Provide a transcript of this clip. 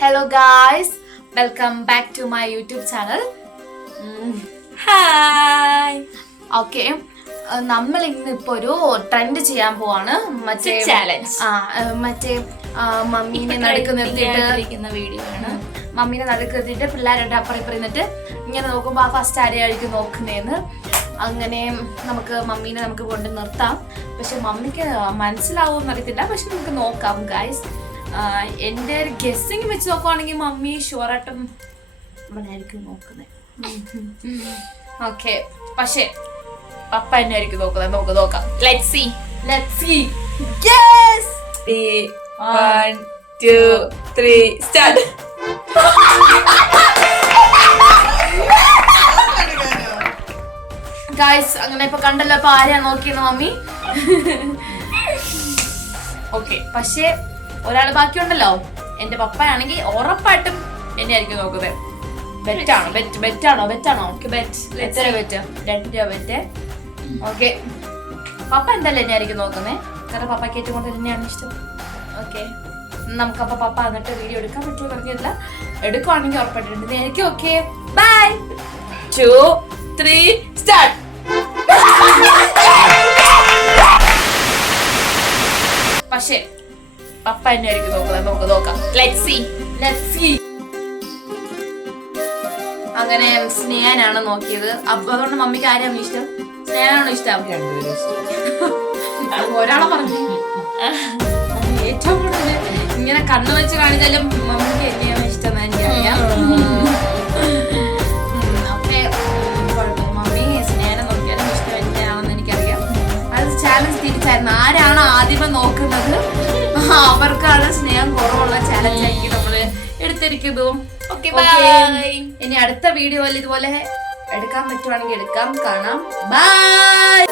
Hello guys, welcome back to my YouTube channel. Hi. Okay, നമ്മൾ ഇന്നിപ്പോ ഒരു trend ചെയ്യാൻ പോവാണ്. മറ്റേ ചാലഞ്ച്. മറ്റേ മമ്മീനെ നടുക്ക് നിർത്തിയിട്ട് വീഡിയോ ആണ്. മമ്മീനെ നടുക്ക് നിർത്തിയിട്ട് പിള്ളേരുടെ അപ്പുറം ഇപ്പുറം നിന്നിട്ട് ഇങ്ങനെ നോക്കുമ്പോൾ ആ ഫസ്റ്റ് ആരെയായിരിക്കും നോക്കുന്നതെന്ന്. അങ്ങനെ നമുക്ക് മമ്മീനെ നമുക്ക് കൊണ്ട് നിർത്താം. പക്ഷെ മമ്മിക്ക് മനസ്സിലാവുമെന്ന് അറിയത്തില്ല. പക്ഷെ നമുക്ക് നോക്കാം ഗൈസ്. എൻ്റെ ഒരു ഗെസ്സിങ് വെച്ച് നോക്കുവാണെങ്കിൽ മമ്മി ഷുവറായിട്ടും ഇവനായിരിക്കും നോക്കുന്നത്. ഓക്കെ, പക്ഷേ പപ്പ എന്നെ ആയിരിക്കും നോക്കുന്നത്. നമുക്ക് നോക്കാം. Let's see. Yes! 1, 2, 3, start. Guys, അങ്ങനെ ഇപ്പൊ കണ്ടല്ലോ ഇപ്പൊ ആരെയാ നോക്കിയെന്ന് മമ്മി. ഓക്കെ, പക്ഷേ ഒരാൾ ബാക്കിയുണ്ടല്ലോ. എന്റെ പപ്പയാണെങ്കിൽ ഉറപ്പായിട്ടും എന്നെ ആയിരിക്കും നോക്കുന്നത്. ബെറ്റാണോ? എത്ര ബെറ്റ്? 2 രൂപ ബെറ്റ്. ഓക്കെ, പപ്പ എന്തായാലും എന്നെ ആയിരിക്കും നോക്കുന്നേ. കാരണം പപ്പയ്ക്ക് ഏറ്റവും കൂടുതൽ എന്നെയാണ് ഇഷ്ടം. ഓക്കെ, നമുക്കപ്പോ പപ്പ എന്നിട്ട് വീഡിയോ എടുക്കാൻ പറ്റുമോ പറഞ്ഞില്ല. എടുക്കുവാണെങ്കിൽ ഉറപ്പായിട്ടുണ്ട് എനിക്ക്. Okay, bye. 2, 3, സ്റ്റാർട്ട്. പക്ഷേ പപ്പ എന്നെ ആയിരിക്കും നോക്കുന്നത്. നമുക്ക് നോക്കാം. Let's see. അങ്ങനെ സ്നേഹനാണ് നോക്കിയത്. അപ്പൊ അതുകൊണ്ട് മമ്മിക്ക് ആരെയാണ് ഇഷ്ടം? സ്നേഹനാണോ ഇഷ്ടം? ഒരാളെ പറഞ്ഞു. ഏറ്റവും കൂടുതൽ ഇങ്ങനെ കണ്ണു വെച്ച് കാണിച്ചാലും മമ്മിക്ക് എന്നെയാണ് ഇഷ്ടം എന്ന് എനിക്കറിയാം. ഓക്കെ, മമ്മി സ്നേഹനെ നോക്കിയാലും ഇഷ്ടം എന്നെയാണെന്ന് എനിക്കറിയാം. അത് ചാലഞ്ച് തിരിച്ചായിരുന്നു. ആരാണ് ആദ്യമേ നോക്കുന്നത് അവർക്കാണ് സ്നേഹം കുറവുള്ള ചാലഞ്ച് ആയിരിക്കും നമ്മള് എടുത്തിരിക്കുന്നതും. Okay, bye. ഇനി അടുത്ത വീഡിയോയിൽ ഇതുപോലെ എടുക്കാൻ പറ്റുവാണെങ്കിൽ എടുക്കാം. കാണാം. ബൈ.